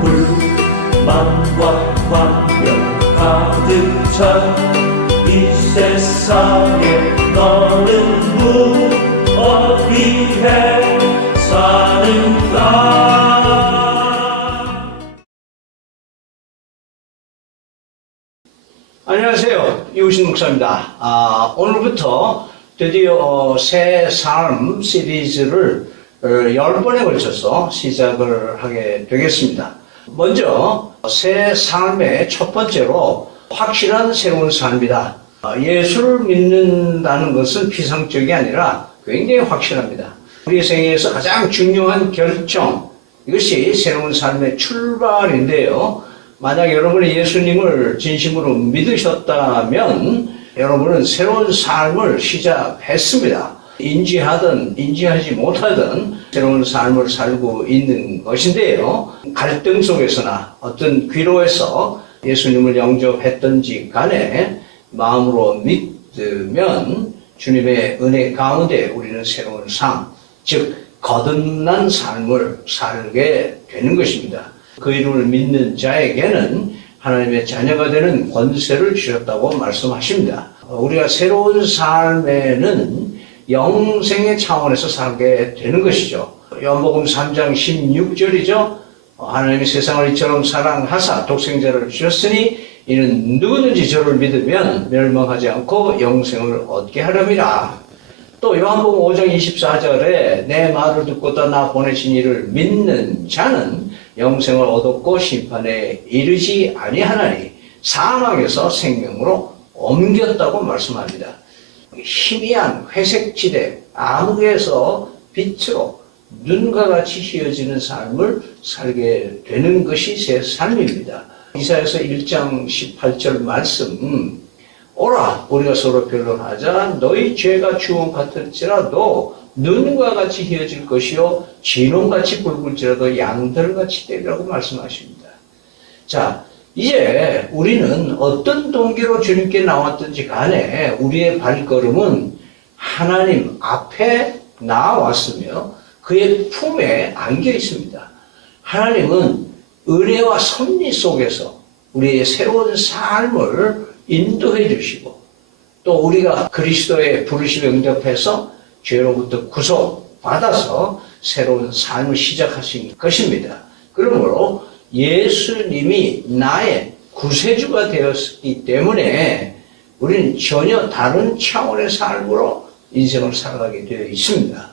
불만과 광명 가득 찬 이 세상에 너는 무엇위해 사는가. 안녕하세요. 이우신 목사입니다. 오늘부터 드디어 새 삶 시리즈를 10번에 걸쳐서 시작을 하게 되겠습니다. 먼저 새 삶의 첫 번째로 확실한 새로운 삶이다. 예수를 믿는다는 것은 피상적이 아니라 굉장히 확실합니다. 우리 생애에서 가장 중요한 결정, 이것이 새로운 삶의 출발인데요. 만약 여러분이 예수님을 진심으로 믿으셨다면 여러분은 새로운 삶을 시작했습니다. 인지하든 인지하지 못하든 새로운 삶을 살고 있는 것인데요. 갈등 속에서나 어떤 귀로에서 예수님을 영접했던지 간에 마음으로 믿으면 주님의 은혜 가운데 우리는 새로운 삶, 즉 거듭난 삶을 살게 되는 것입니다. 그 이름을 믿는 자에게는 하나님의 자녀가 되는 권세를 주셨다고 말씀하십니다. 우리가 새로운 삶에는 영생의 차원에서 살게 되는 것이죠. 요한복음 3장 16절이죠. 하나님이 세상을 이처럼 사랑하사 독생자를 주셨으니 이는 누구든지 저를 믿으면 멸망하지 않고 영생을 얻게 하렵니다. 또 요한복음 5장 24절에 내 말을 듣고 또 나 보내신 이를 믿는 자는 영생을 얻었고 심판에 이르지 아니하나니 사망에서 생명으로 옮겼다고 말씀합니다. 희미한 회색지대 암흑에서 빛으로 눈과 같이 휘어지는 삶을 살게 되는 것이 새 삶입니다. 이사야서 1장 18절 말씀, 오라 우리가 서로 변론하자. 너희 죄가 주홍 같을지라도 눈과 같이 휘어질 것이요 진홍같이 붉을지라도 양털같이 되리라고 말씀하십니다. 자, 이제 우리는 어떤 동기로 주님께 나왔든지 간에 우리의 발걸음은 하나님 앞에 나왔으며 그의 품에 안겨 있습니다. 하나님은 은혜와 섭리 속에서 우리의 새로운 삶을 인도해 주시고 또 우리가 그리스도의 부르심에 응답해서 죄로부터 구속받아서 새로운 삶을 시작하신 것입니다. 그러므로 예수님이 나의 구세주가 되었기 때문에 우리는 전혀 다른 차원의 삶으로 인생을 살아가게 되어 있습니다.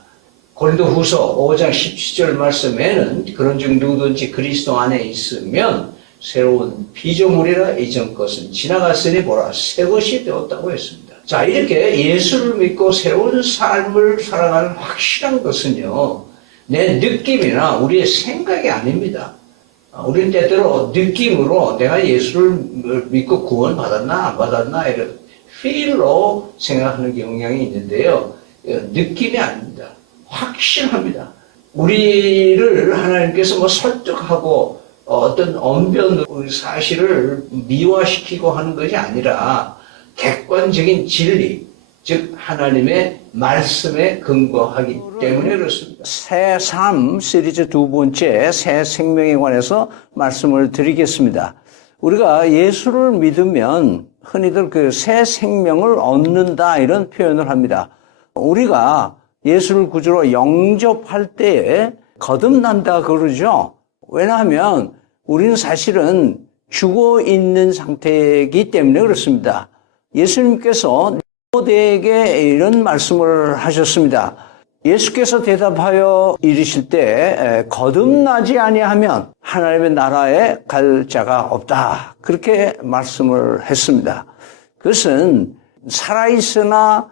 고린도후서 5장 17절 말씀에는 그런즉 누구든지 그리스도 안에 있으면 새로운 피조물이라 이전 것은 지나갔으니 보라 새 것이 되었다고 했습니다. 자, 이렇게 예수를 믿고 새로운 삶을 살아가는 확실한 것은요, 내 느낌이나 우리의 생각이 아닙니다. 우리는 때때로 느낌으로 내가 예수를 믿고 구원받았나 안 받았나 이런 feel로 생각하는 경향이 있는데요. 느낌이 아닙니다. 확실합니다. 우리를 하나님께서 설득하고 어떤 언변 사실을 미화시키고 하는 것이 아니라 객관적인 진리, 즉 하나님의 말씀에 근거하기 때문에 그렇습니다. 새 삶 시리즈 두 번째 새 생명에 관해서 말씀을 드리겠습니다. 우리가 예수를 믿으면 흔히들 그 새 생명을 얻는다 이런 표현을 합니다. 우리가 예수를 구주로 영접할 때에 거듭난다 그러죠. 왜냐하면 우리는 사실은 죽어 있는 상태이기 때문에 그렇습니다. 예수님께서 니고데에게 이런 말씀을 하셨습니다. 예수께서 대답하여 이르실 때 거듭나지 아니하면 하나님의 나라에 갈 자가 없다. 그렇게 말씀을 했습니다. 그것은 살아있으나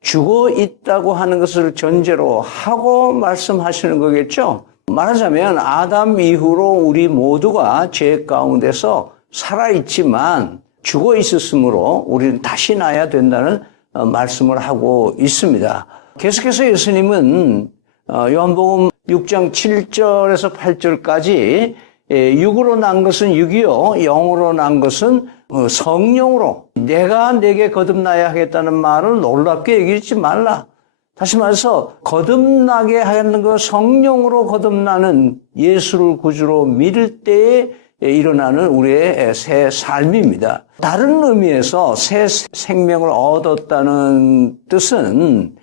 죽어 있다고 하는 것을 전제로 하고 말씀하시는 거겠죠. 말하자면 아담 이후로 우리 모두가 죄 가운데서 살아있지만 죽어 있었으므로 우리는 다시 나야 된다는 말씀을 하고 있습니다. 계속해서 예수님은 요한복음 6장 7절에서 8절까지 육으로 난 것은 육이요 영으로 난 것은 성령으로 내가 내게 거듭나야 하겠다는 말을 놀랍게 얘기하지 말라. 다시 말해서 거듭나게 하는 그 성령으로 거듭나는 예수를 구주로 믿을 때에 일어나는 우리의 새 삶입니다. 다른 의미에서 새 생명을 얻었다는 뜻은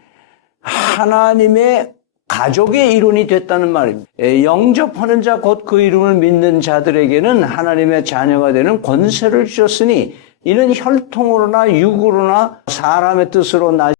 하나님의 가족의 일원이 됐다는 말입니다. 영접하는 자 곧 그 이름을 믿는 자들에게는 하나님의 자녀가 되는 권세를 주셨으니 이는 혈통으로나 육으로나 사람의 뜻으로 나지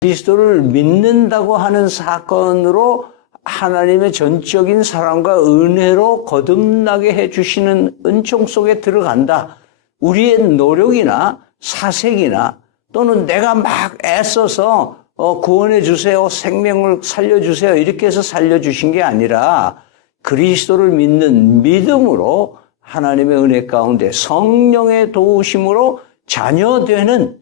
그리스도를 믿는다고 하는 사건으로 하나님의 전적인 사랑과 은혜로 거듭나게 해주시는 은총 속에 들어간다. 우리의 노력이나 사색이나 또는 내가 막 애써서 구원해 주세요, 생명을 살려주세요 이렇게 해서 살려주신 게 아니라 그리스도를 믿는 믿음으로 하나님의 은혜 가운데 성령의 도우심으로 자녀되는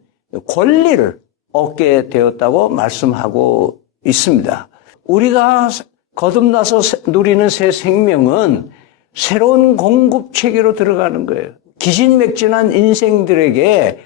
권리를 얻게 되었다고 말씀하고 있습니다. 우리가 거듭나서 누리는 새 생명은 새로운 공급 체계로 들어가는 거예요. 기진맥진한 인생들에게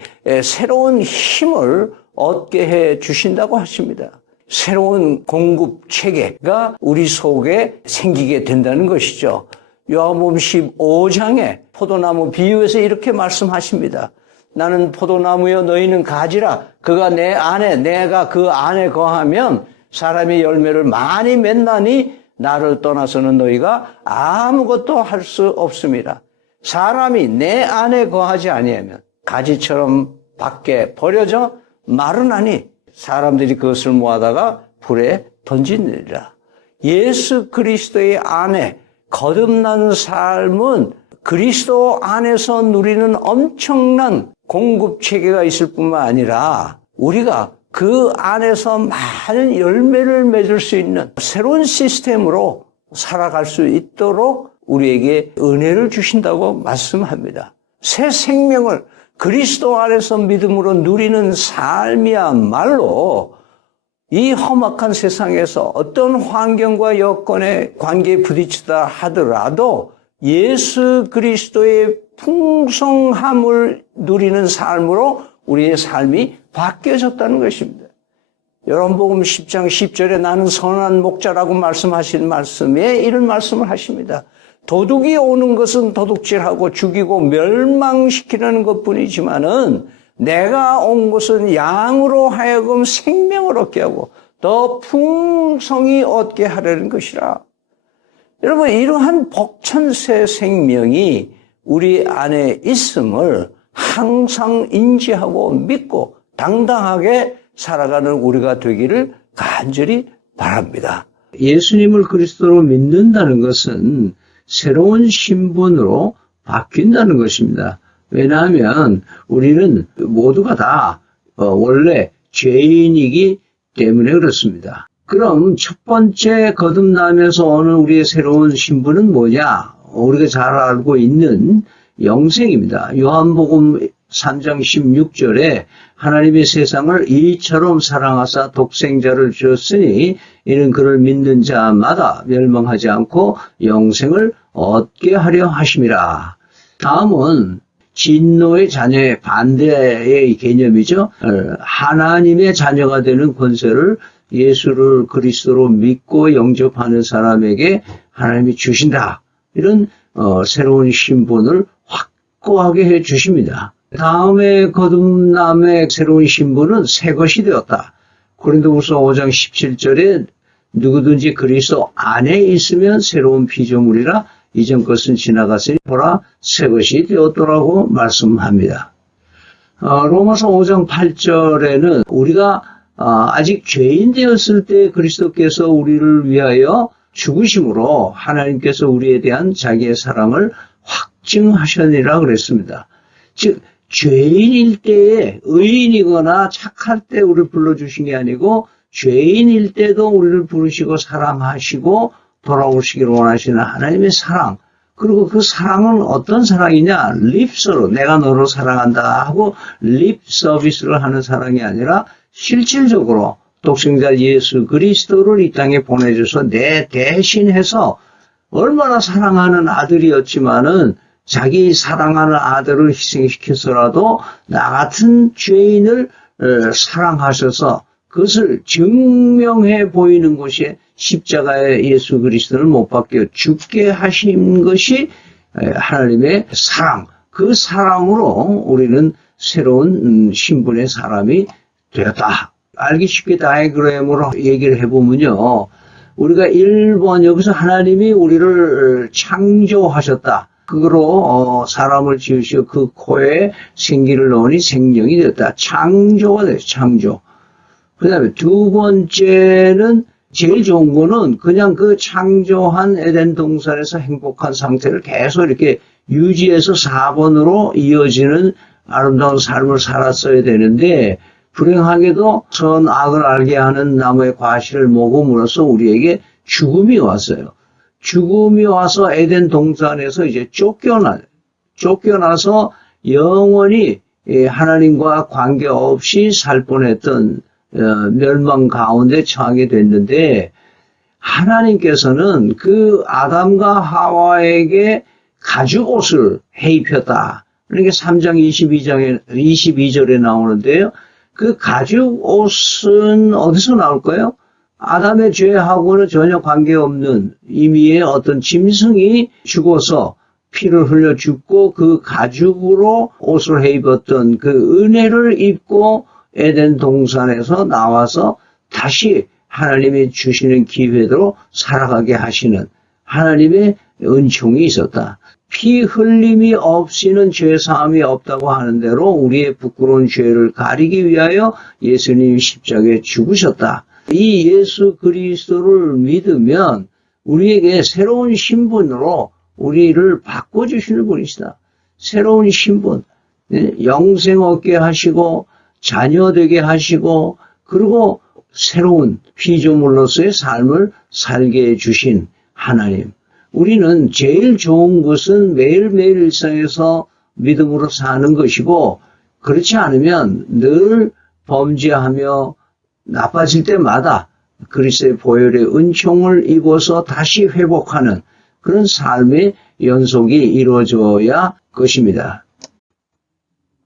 새로운 힘을 얻게 해 주신다고 하십니다. 새로운 공급 체계가 우리 속에 생기게 된다는 것이죠. 요한복음 15장에 포도나무 비유에서 이렇게 말씀하십니다. 나는 포도나무여 너희는 가지라. 그가 내 안에 내가 그 안에 거하면 사람이 열매를 많이 맺나니 나를 떠나서는 너희가 아무것도 할 수 없습니다. 사람이 내 안에 거하지 아니하면 가지처럼 밖에 버려져 마르나니 사람들이 그것을 모아다가 불에 던지느니라. 예수 그리스도의 안에 거듭난 삶은 그리스도 안에서 누리는 엄청난 공급 체계가 있을 뿐만 아니라 우리가 그 안에서 많은 열매를 맺을 수 있는 새로운 시스템으로 살아갈 수 있도록 우리에게 은혜를 주신다고 말씀합니다. 새 생명을 그리스도 안에서 믿음으로 누리는 삶이야말로 이 험악한 세상에서 어떤 환경과 여건의 관계에 부딪히다 하더라도 예수 그리스도의 풍성함을 누리는 삶으로 우리의 삶이 바뀌어졌다는 것입니다. 요한복음 10장 10절에 나는 선한 목자라고 말씀하신 말씀에 이런 말씀을 하십니다. 도둑이 오는 것은 도둑질하고 죽이고 멸망시키려는 것뿐이지만은 내가 온 것은 양으로 하여금 생명을 얻게 하고 더 풍성히 얻게 하려는 것이라. 여러분, 이러한 복천새 생명이 우리 안에 있음을 항상 인지하고 믿고 당당하게 살아가는 우리가 되기를 간절히 바랍니다. 예수님을 그리스도로 믿는다는 것은 새로운 신분으로 바뀐다는 것입니다. 왜냐하면 우리는 모두가 다 원래 죄인이기 때문에 그렇습니다. 그럼 첫 번째 거듭나면서 오는 우리의 새로운 신분은 뭐냐? 우리가 잘 알고 있는 영생입니다. 요한복음 3장 16절에 하나님의 세상을 이처럼 사랑하사 독생자를 주었으니 이는 그를 믿는 자마다 멸망하지 않고 영생을 얻게 하려 하심이라. 다음은 진노의 자녀의 반대의 개념이죠. 하나님의 자녀가 되는 권세를 예수를 그리스도로 믿고 영접하는 사람에게 하나님이 주신다. 이런 새로운 신분을 확고하게 해 주십니다. 다음에 거듭남의 새로운 신분은 새 것이 되었다. 고린도후서 5장 17절에 누구든지 그리스도 안에 있으면 새로운 피조물이라 이전 것은 지나갔으니 보라 새 것이 되었더라고 말씀합니다. 로마서 5장 8절에는 우리가 아직 죄인 되었을 때 그리스도께서 우리를 위하여 죽으심으로 하나님께서 우리에 대한 자기의 사랑을 확증하셨느니라 그랬습니다. 즉 죄인일 때에 의인이거나 착할 때 우리를 불러주신 게 아니고 죄인일 때도 우리를 부르시고 사랑하시고 돌아오시기를 원하시는 하나님의 사랑, 그리고 그 사랑은 어떤 사랑이냐? 립서로 내가 너를 사랑한다 하고 립 서비스를 하는 사랑이 아니라 실질적으로 독생자 예수 그리스도를 이 땅에 보내줘서 내 대신해서 얼마나 사랑하는 아들이었지만은 자기 사랑하는 아들을 희생시켜서라도 나 같은 죄인을 사랑하셔서 그것을 증명해 보이는 것이 십자가에 예수 그리스도를 못 박혀 죽게 하신 것이 하나님의 사랑. 그 사랑으로 우리는 새로운 신분의 사람이 되었다. 알기 쉽게 다이어그램으로 얘기를 해보면요. 우리가 1번 여기서 하나님이 우리를 창조하셨다. 그거로 사람을 지으시고 그 코에 생기를 넣으니 생명이 되었다. 창조가 됐어요. 창조. 그 다음에 두 번째는 제일 좋은 거는 그냥 그 창조한 에덴 동산에서 행복한 상태를 계속 이렇게 유지해서 4번으로 이어지는 아름다운 삶을 살았어야 되는데 불행하게도 선악을 알게 하는 나무의 과실을 먹음으로써 우리에게 죽음이 왔어요. 죽음이 와서 에덴 동산에서 이제 쫓겨나서 영원히 하나님과 관계없이 살 뻔했던 멸망 가운데 처하게 됐는데 하나님께서는 그 아담과 하와에게 가죽옷을 해입혔다. 그러니까 3장 22절에 나오는데요. 그 가죽옷은 어디서 나올까요? 아담의 죄하고는 전혀 관계없는 이미의 어떤 짐승이 죽어서 피를 흘려 죽고 그 가죽으로 옷을 해입었던 그 은혜를 입고 에덴 동산에서 나와서 다시 하나님이 주시는 기회대로 살아가게 하시는 하나님의 은총이 있었다. 피 흘림이 없이는 죄사함이 없다고 하는 대로 우리의 부끄러운 죄를 가리기 위하여 예수님이 십자가에 죽으셨다. 이 예수 그리스도를 믿으면 우리에게 새로운 신분으로 우리를 바꿔주시는 분이시다. 새로운 신분, 영생 얻게 하시고 자녀 되게 하시고 그리고 새로운 피조물로서의 삶을 살게 해주신 하나님. 우리는 제일 좋은 것은 매일매일 일상에서 믿음으로 사는 것이고 그렇지 않으면 늘 범죄하며 나빠질 때마다 그리스도의 보혈의 은총을 입어서 다시 회복하는 그런 삶의 연속이 이루어져야 것입니다.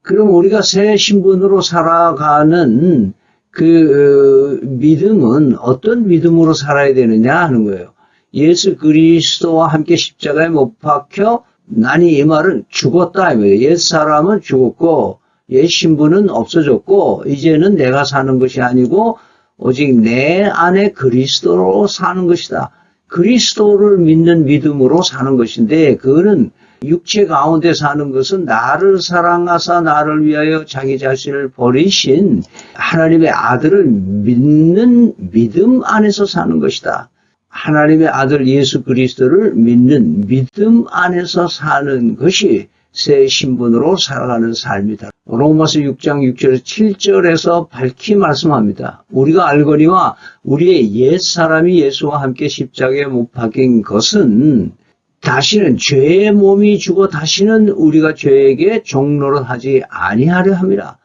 그럼 우리가 새 신분으로 살아가는 그 믿음은 어떤 믿음으로 살아야 되느냐 하는 거예요. 예수 그리스도와 함께 십자가에 못 박혀 나니 이 말은 죽었다. 옛 사람은 죽었고 옛 신분은 없어졌고 이제는 내가 사는 것이 아니고 오직 내 안에 그리스도로 사는 것이다. 그리스도를 믿는 믿음으로 사는 것인데 그거는 육체 가운데 사는 것은 나를 사랑하사 나를 위하여 자기 자신을 버리신 하나님의 아들을 믿는 믿음 안에서 사는 것이다. 하나님의 아들 예수 그리스도를 믿는 믿음 안에서 사는 것이 새 신분으로 살아가는 삶이다. 로마서 6장 6절에서 7절에서 밝히 말씀합니다. 우리가 알거니와 우리의 옛 사람이 예수와 함께 십자가에 못 박힌 것은 다시는 죄의 몸이 죽어 다시는 우리가 죄에게 종노릇하지 아니하려 함이라.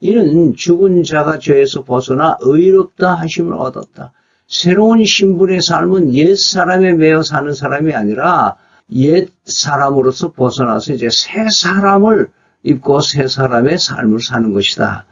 이는 죽은 자가 죄에서 벗어나 의롭다 하심을 얻었다. 새로운 신분의 삶은 옛 사람에 매여 사는 사람이 아니라 옛 사람으로서 벗어나서 이제 새 사람을 입고 새 사람의 삶을 사는 것이다.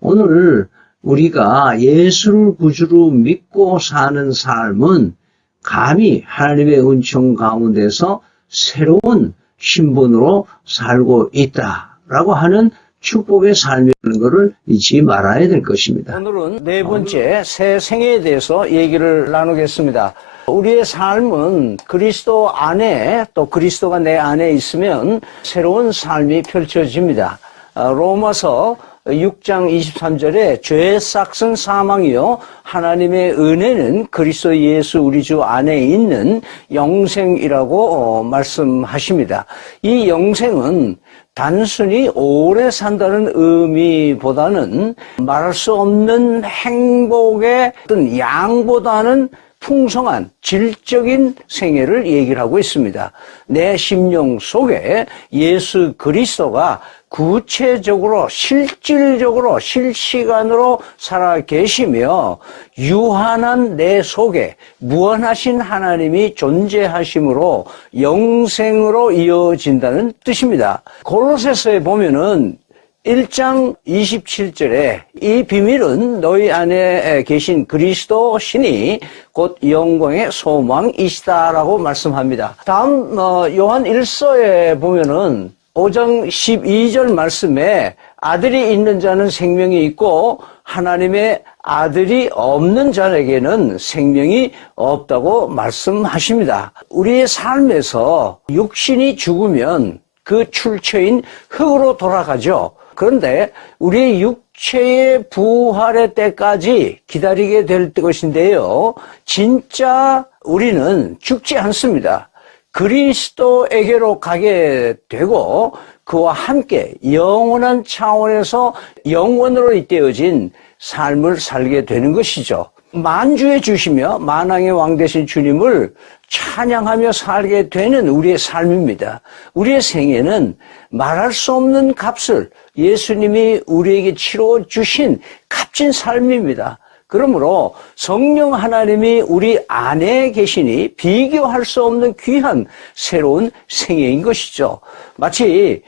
오늘 우리가 예수를 구주로 믿고 사는 삶은 감히 하나님의 은총 가운데서 새로운 신분으로 살고 있다라고 하는 축복의 삶이라는 것을 잊지 말아야 될 것입니다. 오늘은 네 번째 새 생애에 대해서 얘기를 나누겠습니다. 우리의 삶은 그리스도 안에 또 그리스도가 내 안에 있으면 새로운 삶이 펼쳐집니다. 로마서 6장 23절에 죄의 싹은 사망이요 하나님의 은혜는 그리스도 예수 우리 주 안에 있는 영생이라고 말씀하십니다. 이 영생은 단순히 오래 산다는 의미보다는 말할 수 없는 행복의 어떤 양보다는 풍성한 질적인 생애를 얘기를 하고 있습니다. 내 심령 속에 예수 그리스도가 구체적으로 실질적으로 실시간으로 살아 계시며 유한한 내 속에 무한하신 하나님이 존재하심으로 영생으로 이어진다는 뜻입니다. 골로새서에 보면은 1장 27절에 이 비밀은 너희 안에 계신 그리스도 신이 곧 영광의 소망이시다라고 말씀합니다. 다음 요한 1서에 보면은 5장 12절 말씀에 아들이 있는 자는 생명이 있고 하나님의 아들이 없는 자에게는 생명이 없다고 말씀하십니다. 우리의 삶에서 육신이 죽으면 그 출처인 흙으로 돌아가죠. 그런데 우리의 육체의 부활의 때까지 기다리게 될 것인데요. 진짜 우리는 죽지 않습니다. 그리스도에게로 가게 되고 그와 함께 영원한 차원에서 영원으로 잇대어진 삶을 살게 되는 것이죠. 만주에 주시며 만왕의 왕 되신 주님을 찬양하며 살게 되는 우리의 삶입니다. 우리의 생애는 말할 수 없는 값을 예수님이 우리에게 치러 주신 값진 삶입니다. 그러므로 성령 하나님이 우리 안에 계시니 비교할 수 없는 귀한 새로운 생애인 것이죠. 마치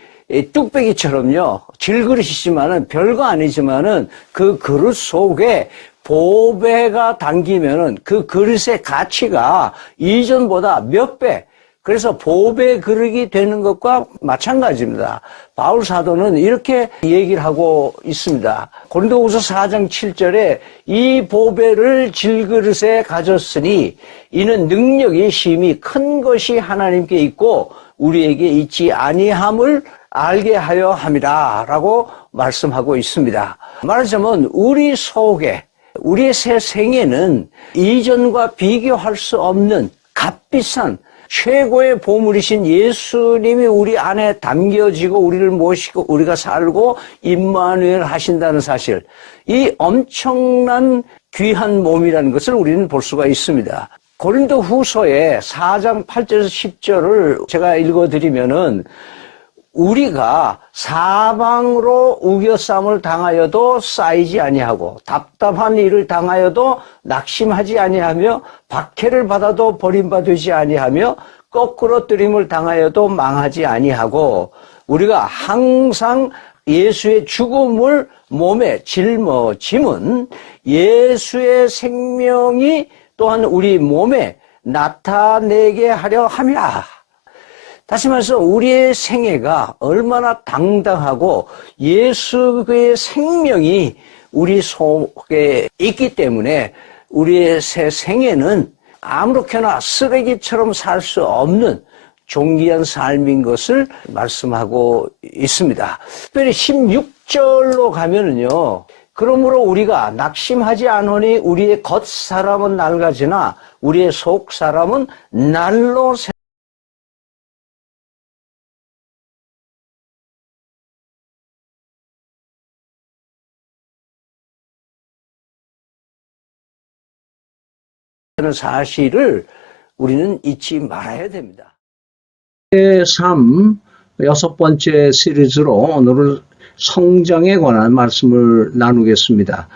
뚝배기처럼요. 질그릇이지만은 별거 아니지만은 그 그릇 속에 보배가 담기면은 그 그릇의 가치가 이전보다 몇 배, 그래서 보배 그릇이 되는 것과 마찬가지입니다. 바울 사도는 이렇게 얘기를 하고 있습니다. 고린도후서 4장 7절에 이 보배를 질그릇에 가졌으니 이는 능력이 심히 큰 것이 하나님께 있고 우리에게 있지 아니함을 알게 하려 함이라 라고 말씀하고 있습니다. 말하자면 우리 속에 우리의 새 생애는 이전과 비교할 수 없는 값비싼 최고의 보물이신 예수님이 우리 안에 담겨지고 우리를 모시고 우리가 살고 임마누엘 하신다는 사실, 이 엄청난 귀한 몸이라는 것을 우리는 볼 수가 있습니다. 고린도 후서의 4장 8절에서 10절을 제가 읽어드리면은 우리가 사방으로 우겨쌈을 당하여도 쌓이지 아니하고 답답한 일을 당하여도 낙심하지 아니하며 박해를 받아도 버림받지 아니하며 거꾸로 뜨림을 당하여도 망하지 아니하고 우리가 항상 예수의 죽음을 몸에 짊어짐은 예수의 생명이 또한 우리 몸에 나타내게 하려 함이라. 다시 말해서 우리의 생애가 얼마나 당당하고 예수의 생명이 우리 속에 있기 때문에 우리의 새 생애는 아무렇게나 쓰레기처럼 살 수 없는 존귀한 삶인 것을 말씀하고 있습니다. 특별히 16절로 가면은요. 그러므로 우리가 낙심하지 않으니 우리의 겉사람은 낡아지나 우리의 속사람은 날로 사실을 우리는 잊지 말아야 됩니다. 삶 6번째 시리즈로 오늘은 성장에 관한 말씀을 나누겠습니다.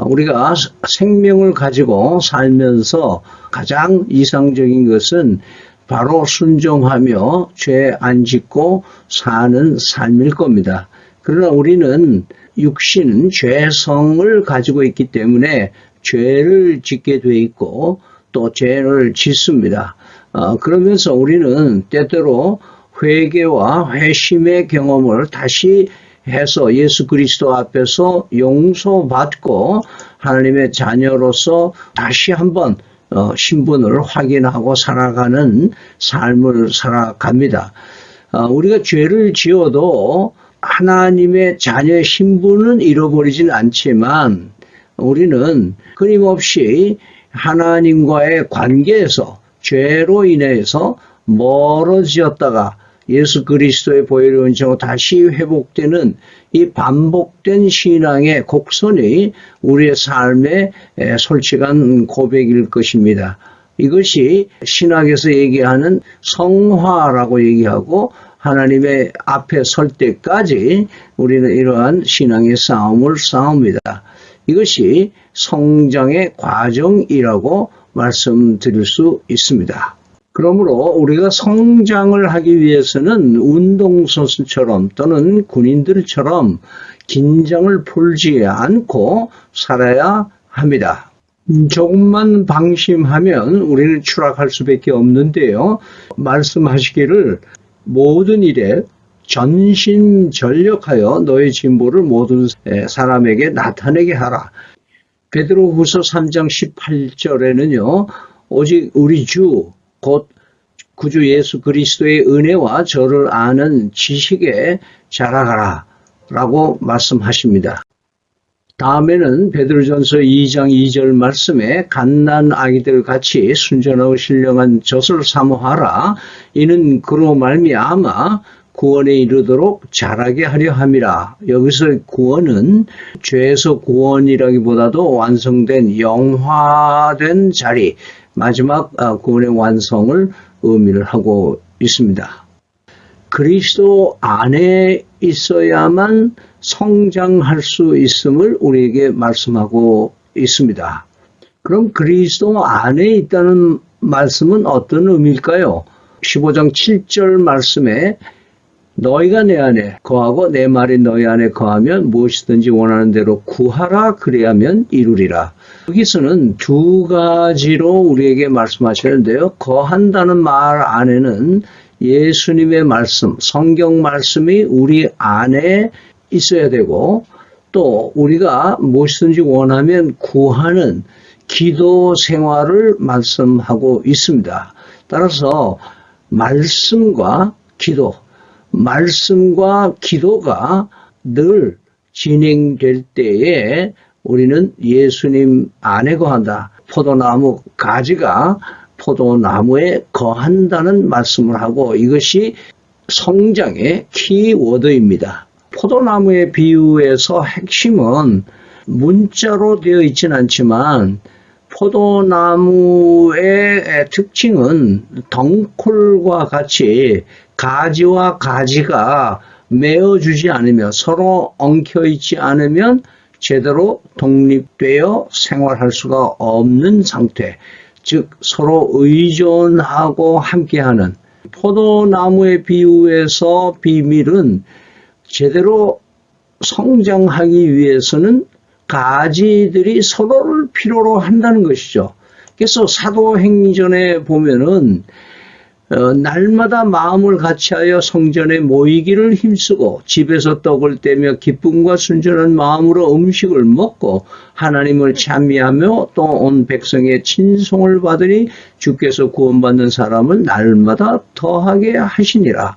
우리가 생명을 가지고 살면서 가장 이상적인 것은 바로 순종하며 죄 안 짓고 사는 삶일 겁니다. 그러나 우리는 육신은 죄성을 가지고 있기 때문에 죄를 짓게 돼 있고 또 죄를 짓습니다. 그러면서 우리는 때때로 회개와 회심의 경험을 다시 해서 예수 그리스도 앞에서 용서받고 하나님의 자녀로서 다시 한번 신분을 확인하고 살아가는 삶을 살아갑니다. 우리가 죄를 지어도 하나님의 자녀의 신분은 잃어버리진 않지만 우리는 끊임없이 하나님과의 관계에서 죄로 인해서 멀어지었다가 예수 그리스도의 보혈의 은총으로 다시 회복되는 이 반복된 신앙의 곡선이 우리의 삶의 솔직한 고백일 것입니다. 이것이 신학에서 얘기하는 성화라고 얘기하고 하나님의 앞에 설 때까지 우리는 이러한 신앙의 싸움을 싸웁니다. 이것이 성장의 과정이라고 말씀드릴 수 있습니다. 그러므로 우리가 성장을 하기 위해서는 운동선수처럼 또는 군인들처럼 긴장을 풀지 않고 살아야 합니다. 조금만 방심하면 우리는 추락할 수밖에 없는데요. 말씀하시기를 모든 일에 전심전력하여 너의 진보를 모든 사람에게 나타내게 하라. 베드로후서 3장 18절에는요. 오직 우리 주 곧 구주 예수 그리스도의 은혜와 저를 아는 지식에 자라가라 라고 말씀하십니다. 다음에는 베드로전서 2장 2절 말씀에 갓난 아기들 같이 순전하고 신령한 젖을 사모하라. 이는 그로 말미암아 구원에 이르도록 자라게 하려 함이라. 여기서 구원은 죄에서 구원이라기보다도 완성된 영화된 자리, 마지막 구원의 완성을 의미를 하고 있습니다. 그리스도 안에 있어야만 성장할 수 있음을 우리에게 말씀하고 있습니다. 그럼 그리스도 안에 있다는 말씀은 어떤 의미일까요? 15장 7절 말씀에 너희가 내 안에 거하고 내 말이 너희 안에 거하면 무엇이든지 원하는 대로 구하라 그리하면 이루리라. 여기서는 두 가지로 우리에게 말씀하시는데요. 거한다는 말 안에는 예수님의 말씀, 성경 말씀이 우리 안에 있어야 되고 또 우리가 무엇이든지 원하면 구하는 기도 생활을 말씀하고 있습니다. 따라서 말씀과 기도가 늘 진행될 때에 우리는 예수님 안에 거한다. 포도나무 가지가 포도나무에 거한다는 말씀을 하고 이것이 성장의 키워드입니다. 포도나무의 비유에서 핵심은 문자로 되어 있지는 않지만 포도나무의 특징은 덩쿨과 같이 가지와 가지가 메어주지 않으며 서로 엉켜있지 않으면 제대로 독립되어 생활할 수가 없는 상태, 즉 서로 의존하고 함께하는 포도나무의 비유에서 비밀은 제대로 성장하기 위해서는 가지들이 서로를 필요로 한다는 것이죠. 그래서 사도행전에 보면은 날마다 마음을 같이하여 성전에 모이기를 힘쓰고 집에서 떡을 떼며 기쁨과 순전한 마음으로 음식을 먹고 하나님을 찬미하며 또 온 백성의 친송을 받으니 주께서 구원받는 사람을 날마다 더하게 하시니라.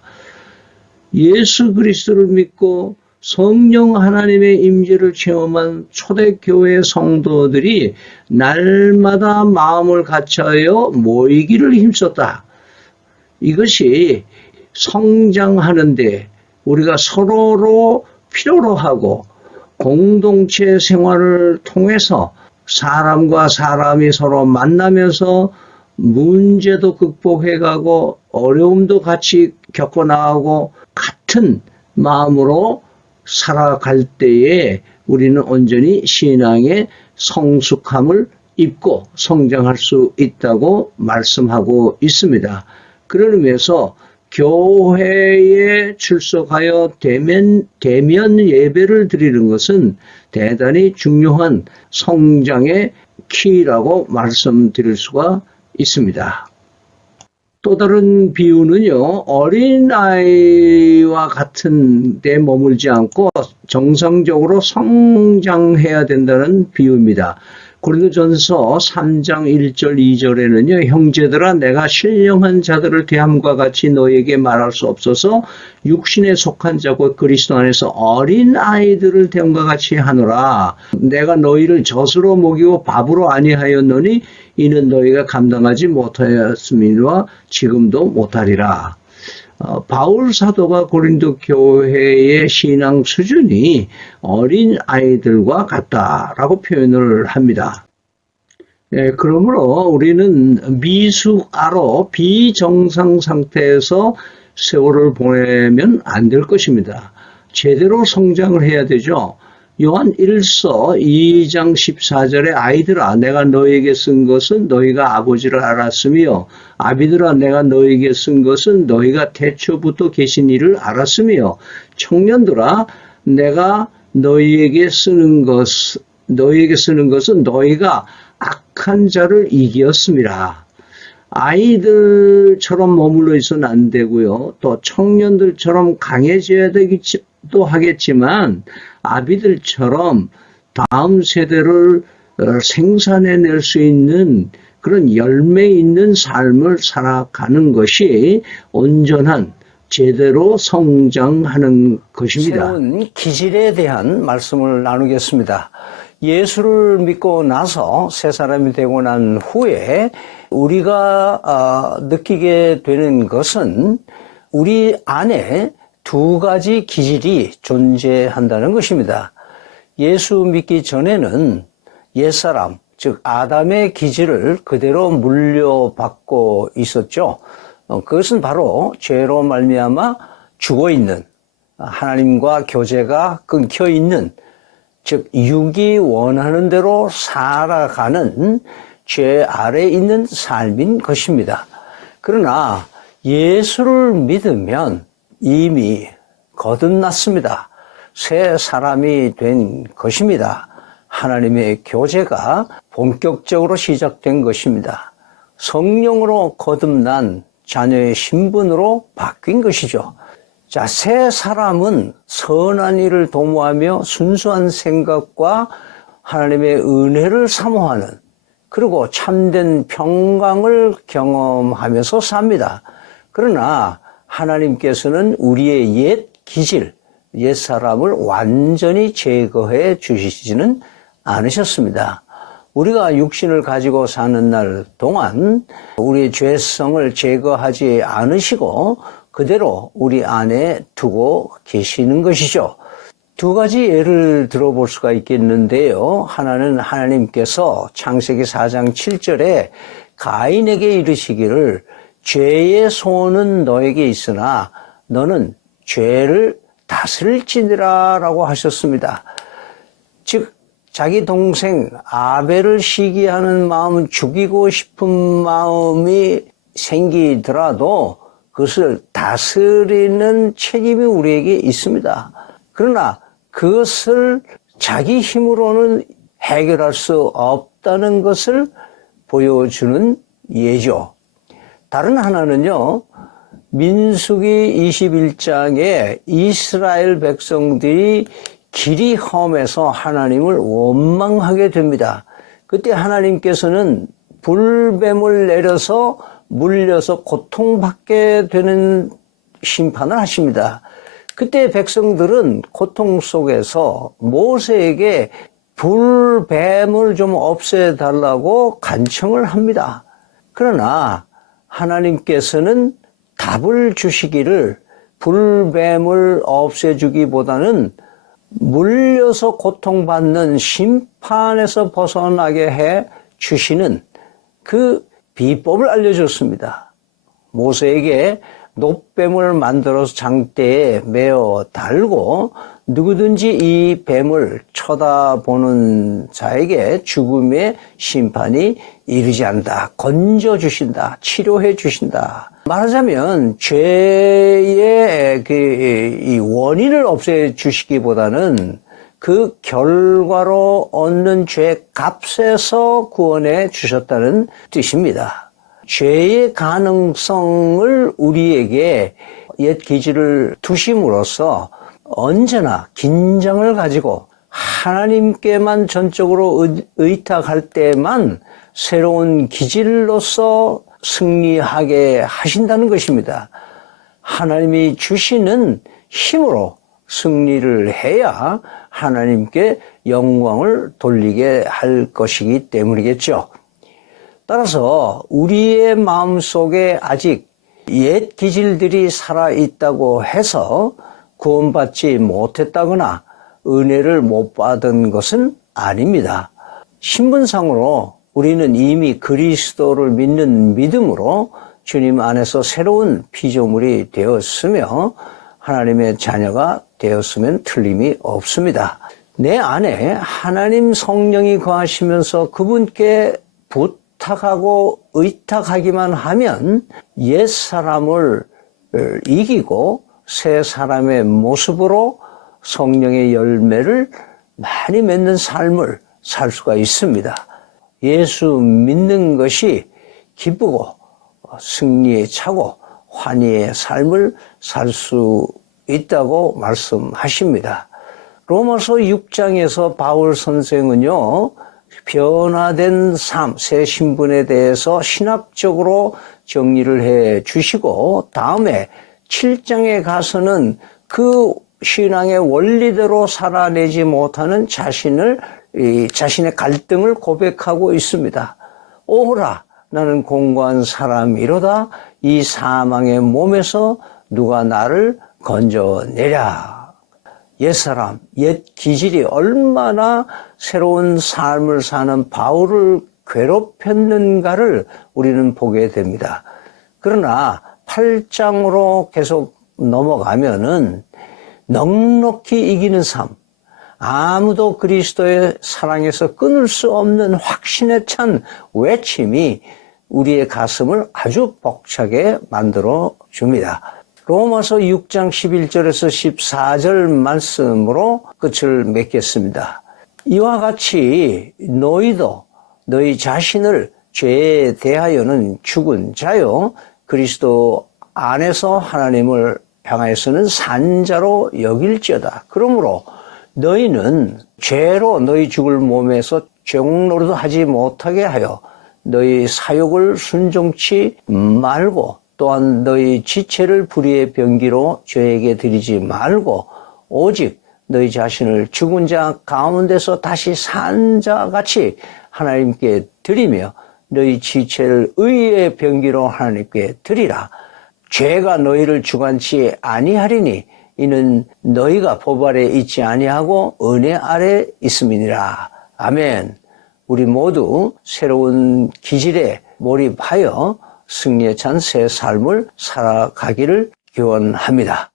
예수 그리스도를 믿고 성령 하나님의 임재를 체험한 초대교회 성도들이 날마다 마음을 같이하여 모이기를 힘썼다. 이것이 성장하는데 우리가 서로로 필요로 하고 공동체 생활을 통해서 사람과 사람이 서로 만나면서 문제도 극복해가고 어려움도 같이 겪어나가고 같은 마음으로 살아갈 때에 우리는 온전히 신앙의 성숙함을 입고 성장할 수 있다고 말씀하고 있습니다. 그런 의미에서 교회에 출석하여 대면 예배를 드리는 것은 대단히 중요한 성장의 키라고 말씀드릴 수가 있습니다. 또 다른 비유는요, 어린아이와 같은 데 머물지 않고 정상적으로 성장해야 된다는 비유입니다. 고린도전서 3장 1절 2절에는요. 형제들아 내가 신령한 자들을 대함과 같이 너에게 말할 수 없어서 육신에 속한 자고 그리스도 안에서 어린 아이들을 대함과 같이 하노라. 내가 너희를 젖으로 먹이고 밥으로 아니하였노니 이는 너희가 감당하지 못하였음이니와 지금도 못하리라. 바울 사도가 고린도 교회의 신앙 수준이 어린 아이들과 같다라고 표현을 합니다. 그러므로 우리는 미숙아로 비정상 상태에서 세월을 보내면 안 될 것입니다. 제대로 성장을 해야 되죠. 요한 1서 2장 14절에 아이들아 내가 너에게 쓴 것은 너희가 아버지를 알았으며 아비들아 내가 너에게 쓴 것은 너희가 태초부터 계신 이를 알았으며 청년들아 내가 너희에게 쓰는 것은 너희가 악한 자를 이기었습니다. 아이들처럼 머물러 있어는 안 되고요. 또 청년들처럼 강해져야 되기도 하겠지만 아비들처럼 다음 세대를 생산해낼 수 있는 그런 열매 있는 삶을 살아가는 것이 온전한 제대로 성장하는 것입니다. 새로운 기질에 대한 말씀을 나누겠습니다. 예수를 믿고 나서 새 사람이 되고 난 후에 우리가 느끼게 되는 것은 우리 안에 두 가지 기질이 존재한다는 것입니다. 예수 믿기 전에는 옛사람, 즉 아담의 기질을 그대로 물려받고 있었죠. 그것은 바로 죄로 말미암아 죽어있는, 하나님과 교제가 끊겨있는, 즉 육이 원하는 대로 살아가는 죄 아래에 있는 삶인 것입니다. 그러나 예수를 믿으면 이미 거듭났습니다. 새 사람이 된 것입니다. 하나님의 교제가 본격적으로 시작된 것입니다. 성령으로 거듭난 자녀의 신분으로 바뀐 것이죠. 자, 새 사람은 선한 일을 도모하며 순수한 생각과 하나님의 은혜를 사모하는, 그리고 참된 평강을 경험하면서 삽니다. 그러나 하나님께서는 우리의 옛 기질, 옛 사람을 완전히 제거해 주시지는 않으셨습니다. 우리가 육신을 가지고 사는 날 동안 우리의 죄성을 제거하지 않으시고 그대로 우리 안에 두고 계시는 것이죠. 두 가지 예를 들어볼 수가 있겠는데요. 하나는 하나님께서 창세기 4장 7절에 가인에게 이르시기를 죄의 소원은 너에게 있으나 너는 죄를 다스릴지니라 라고 하셨습니다. 즉 자기 동생 아벨을 시기하는 마음은, 죽이고 싶은 마음이 생기더라도 그것을 다스리는 책임이 우리에게 있습니다. 그러나 그것을 자기 힘으로는 해결할 수 없다는 것을 보여주는 예죠. 다른 하나는요, 민수기 21장에 이스라엘 백성들이 길이 험해서 하나님을 원망하게 됩니다. 그때 하나님께서는 불뱀을 내려서 물려서 고통받게 되는 심판을 하십니다. 그때 백성들은 고통 속에서 모세에게 불뱀을 좀 없애달라고 간청을 합니다. 그러나 하나님께서는 답을 주시기를 불뱀을 없애주기보다는 물려서 고통받는 심판에서 벗어나게 해 주시는 그 비법을 알려줬습니다. 모세에게 놋뱀을 만들어서 장대에 메어 달고 누구든지 이 뱀을 쳐다보는 자에게 죽음의 심판이 이르지 않는다. 건져주신다. 치료해 주신다. 말하자면 죄의 이 원인을 없애주시기보다는 그 결과로 얻는 죄 값에서 구원해 주셨다는 뜻입니다. 죄의 가능성을 우리에게 옛 기질을 두심으로써 언제나 긴장을 가지고 하나님께만 전적으로 의탁할 때만 새로운 기질로서 승리하게 하신다는 것입니다. 하나님이 주시는 힘으로 승리를 해야 하나님께 영광을 돌리게 할 것이기 때문이겠죠. 따라서 우리의 마음속에 아직 옛 기질들이 살아있다고 해서 구원받지 못했다거나 은혜를 못 받은 것은 아닙니다. 신분상으로 우리는 이미 그리스도를 믿는 믿음으로 주님 안에서 새로운 피조물이 되었으며 하나님의 자녀가 되었으면 틀림이 없습니다. 내 안에 하나님 성령이 거하시면서 그분께 부탁하고 의탁하기만 하면 옛사람을 이기고 새 사람의 모습으로 성령의 열매를 많이 맺는 삶을 살 수가 있습니다. 예수 믿는 것이 기쁘고 승리에 차고 환희의 삶을 살 수 있다고 말씀하십니다. 로마서 6장에서 바울 선생은요, 변화된 삶, 새 신분에 대해서 신학적으로 정리를 해 주시고 다음에 7장에 가서는 그 신앙의 원리대로 살아내지 못하는 자신의 갈등을 고백하고 있습니다. 오호라, 나는 공고한 사람이로다. 이 사망의 몸에서 누가 나를 건져내랴. 옛사람, 옛 기질이 얼마나 새로운 삶을 사는 바울을 괴롭혔는가를 우리는 보게 됩니다. 그러나 8장으로 계속 넘어가면은 넉넉히 이기는 삶, 아무도 그리스도의 사랑에서 끊을 수 없는 확신에 찬 외침이 우리의 가슴을 아주 벅차게 만들어 줍니다. 로마서 6장 11절에서 14절 말씀으로 끝을 맺겠습니다. 이와 같이 너희도 너희 자신을 죄에 대하여는 죽은 자요 그리스도 안에서 하나님을 향하여서는 산 자로 여길지어다. 그러므로 너희는 죄로 너희 죽을 몸에서 죄악노릇도 하지 못하게 하여 너희 사욕을 순종치 말고 또한 너희 지체를 불의의 병기로 죄에게 드리지 말고 오직 너희 자신을 죽은 자 가운데서 다시 산 자같이 하나님께 드리며 너희 지체를 의의 병기로 하나님께 드리라. 죄가 너희를 주관치 아니하리니 이는 너희가 법 아래 있지 아니하고 은혜 아래 있음이니라. 아멘. 우리 모두 새로운 기질에 몰입하여 승리에 찬 새 삶을 살아가기를 기원합니다.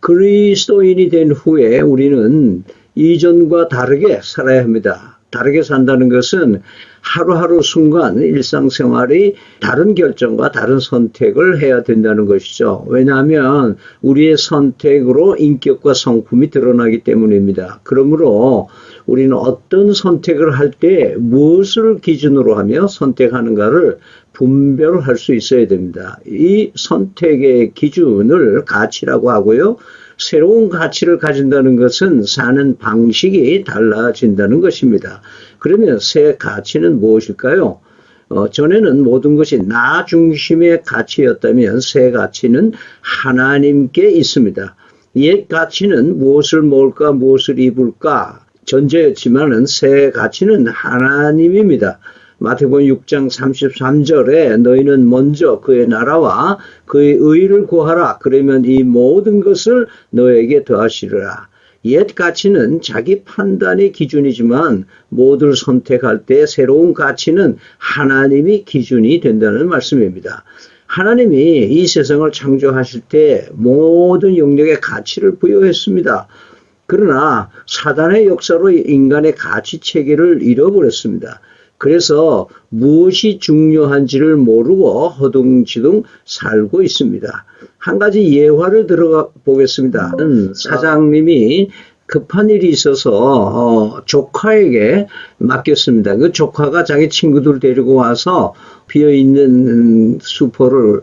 그리스도인이 된 후에 우리는 이전과 다르게 살아야 합니다. 다르게 산다는 것은 하루하루 순간 일상생활이 다른 결정과 다른 선택을 해야 된다는 것이죠. 왜냐하면 우리의 선택으로 인격과 성품이 드러나기 때문입니다. 그러므로 우리는 어떤 선택을 할 때 무엇을 기준으로 하며 선택하는가를 분별할 수 있어야 됩니다. 이 선택의 기준을 가치라고 하고요. 새로운 가치를 가진다는 것은 사는 방식이 달라진다는 것입니다. 그러면 새 가치는 무엇일까요? 전에는 모든 것이 나 중심의 가치였다면 새 가치는 하나님께 있습니다. 옛 가치는 무엇을 먹을까 무엇을 입을까 전제였지만은 새 가치는 하나님입니다. 마태복음 6장 33절에 너희는 먼저 그의 나라와 그의 의를 구하라. 그러면 이 모든 것을 너에게 더하시리라. 옛 가치는 자기 판단의 기준이지만 모두를 선택할 때 새로운 가치는 하나님이 기준이 된다는 말씀입니다. 하나님이 이 세상을 창조하실 때 모든 영역에 가치를 부여했습니다. 그러나 사단의 역사로 인간의 가치 체계를 잃어버렸습니다. 그래서 무엇이 중요한지를 모르고 허둥지둥 살고 있습니다. 한 가지 예화를 들어가 보겠습니다. 사장님이 급한 일이 있어서 조카에게 맡겼습니다. 그 조카가 자기 친구들 데리고 와서 비어있는 수포를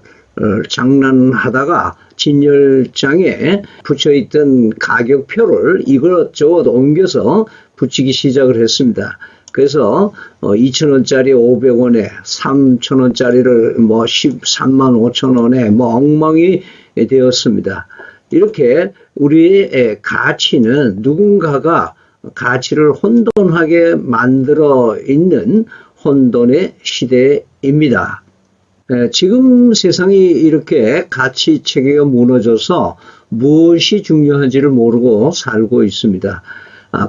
장난하다가 진열장에 붙여있던 가격표를 이것저것 옮겨서 붙이기 시작을 했습니다. 그래서 2,000원짜리 500원에 3,000원짜리를 13만 5천원에 엉망이 되었습니다. 이렇게 우리의 가치는 누군가가 가치를 혼돈하게 만들어 있는 혼돈의 시대입니다. 지금 세상이 이렇게 가치 체계가 무너져서 무엇이 중요한지를 모르고 살고 있습니다.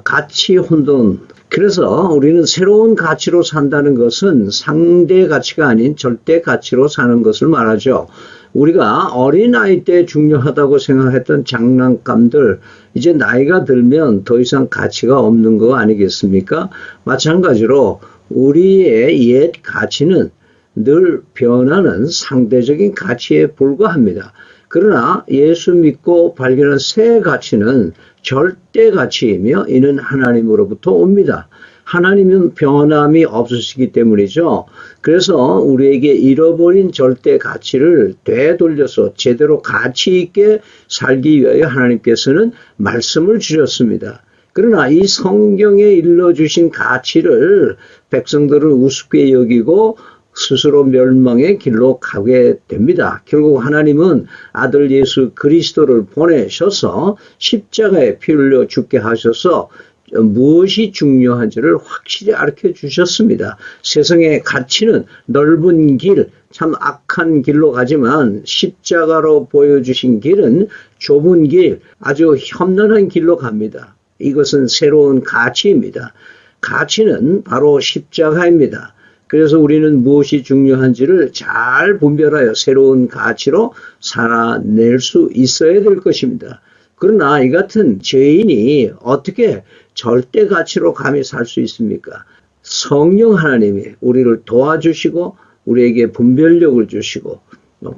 가치 혼돈. 그래서 우리는 새로운 가치로 산다는 것은 상대 가치가 아닌 절대 가치로 사는 것을 말하죠. 우리가 어린아이 때 중요하다고 생각했던 장난감들, 이제 나이가 들면 더 이상 가치가 없는 거 아니겠습니까? 마찬가지로 우리의 옛 가치는 늘 변하는 상대적인 가치에 불과합니다. 그러나 예수 믿고 발견한 새 가치는 절대 가치이며 이는 하나님으로부터 옵니다. 하나님은 변함이 없으시기 때문이죠. 그래서 우리에게 잃어버린 절대 가치를 되돌려서 제대로 가치 있게 살기 위하여 하나님께서는 말씀을 주셨습니다. 그러나 이 성경에 일러주신 가치를 백성들은 우습게 여기고 스스로 멸망의 길로 가게 됩니다. 결국 하나님은 아들 예수 그리스도를 보내셔서 십자가에 피 흘려 죽게 하셔서 무엇이 중요한지를 확실히 가르쳐 주셨습니다. 세상의 가치는 넓은 길, 참 악한 길로 가지만 십자가로 보여주신 길은 좁은 길, 아주 험난한 길로 갑니다. 이것은 새로운 가치입니다. 가치는 바로 십자가입니다. 그래서 우리는 무엇이 중요한지를 잘 분별하여 새로운 가치로 살아낼 수 있어야 될 것입니다. 그러나 이 같은 죄인이 어떻게 절대 가치로 감히 살 수 있습니까? 성령 하나님이 우리를 도와주시고 우리에게 분별력을 주시고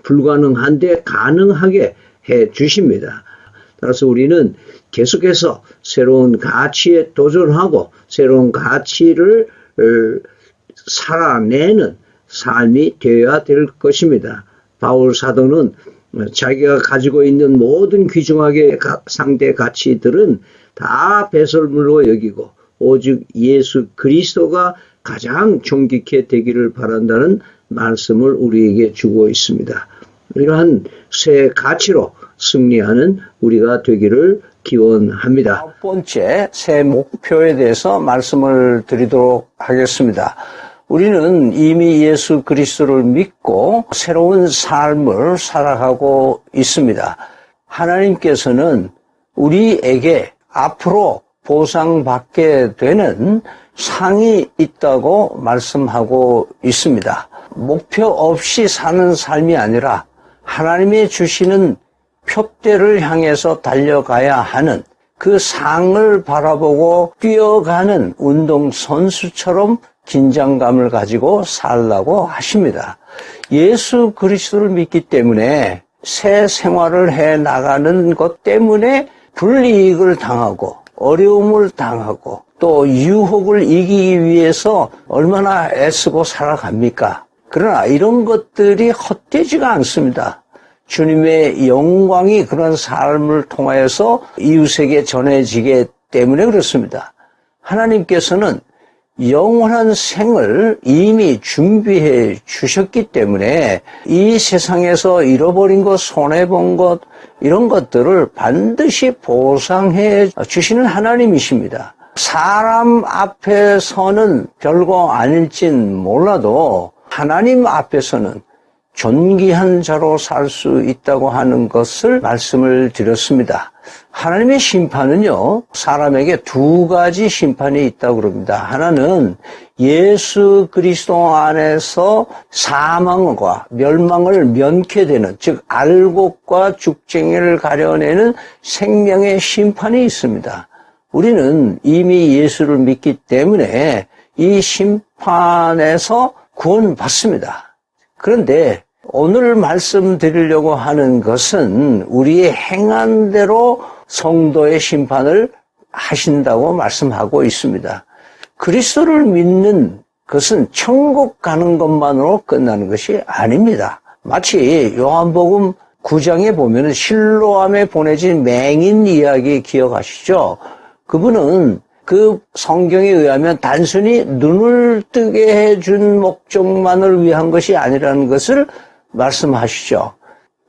불가능한데 가능하게 해 주십니다. 따라서 우리는 계속해서 새로운 가치에 도전하고 새로운 가치를 살아내는 삶이 되어야 될 것입니다. 바울 사도는 자기가 가지고 있는 모든 귀중하게 상대 가치들은 다 배설물로 여기고 오직 예수 그리스도가 가장 존귀케 되기를 바란다는 말씀을 우리에게 주고 있습니다. 이러한 새 가치로 승리하는 우리가 되기를 기원합니다. 첫 번째 새 목표에 대해서 말씀을 드리도록 하겠습니다. 우리는 이미 예수 그리스도를 믿고 새로운 삶을 살아가고 있습니다. 하나님께서는 우리에게 앞으로 보상받게 되는 상이 있다고 말씀하고 있습니다. 목표 없이 사는 삶이 아니라 하나님의 주시는 표대를 향해서 달려가야 하는 그 상을 바라보고 뛰어가는 운동선수처럼 긴장감을 가지고 살라고 하십니다. 예수 그리스도를 믿기 때문에 새 생활을 해 나가는 것 때문에 불이익을 당하고 어려움을 당하고 또 유혹을 이기기 위해서 얼마나 애쓰고 살아갑니까? 그러나 이런 것들이 헛되지가 않습니다. 주님의 영광이 그런 삶을 통하여서 이웃에게 전해지기 때문에 그렇습니다. 하나님께서는 영원한 생을 이미 준비해 주셨기 때문에 이 세상에서 잃어버린 것, 손해본 것, 이런 것들을 반드시 보상해 주시는 하나님이십니다. 사람 앞에서는 별거 아닐진 몰라도 하나님 앞에서는 존귀한 자로 살 수 있다고 하는 것을 말씀을 드렸습니다. 하나님의 심판은요, 사람에게 두 가지 심판이 있다고 그럽니다. 하나는 예수 그리스도 안에서 사망과 멸망을 면케 되는, 즉 알곡과 죽쟁이를 가려내는 생명의 심판이 있습니다. 우리는 이미 예수를 믿기 때문에 이 심판에서 구원받습니다. 그런데 오늘 말씀드리려고 하는 것은 우리의 행한 대로 성도의 심판을 하신다고 말씀하고 있습니다. 그리스도를 믿는 것은 천국 가는 것만으로 끝나는 것이 아닙니다. 마치 요한복음 9장에 보면 실로암에 보내진 맹인 이야기 기억하시죠? 그분은 그 성경에 의하면 단순히 눈을 뜨게 해준 목적만을 위한 것이 아니라는 것을 말씀하시죠.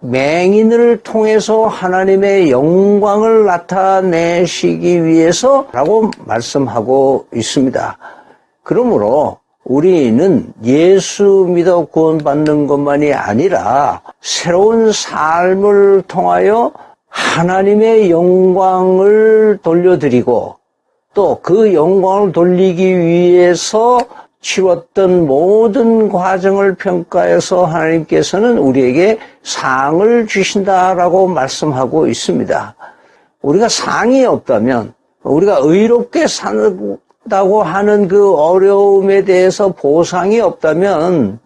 맹인을 통해서 하나님의 영광을 나타내시기 위해서라고 말씀하고 있습니다. 그러므로 우리는 예수 믿어 구원받는 것만이 아니라 새로운 삶을 통하여 하나님의 영광을 돌려드리고 또 그 영광을 돌리기 위해서 치렀던 모든 과정을 평가해서 하나님께서는 우리에게 상을 주신다라고 말씀하고 있습니다. 우리가 상이 없다면, 우리가 의롭게 산다고 하는 그 어려움에 대해서 보상이 없다면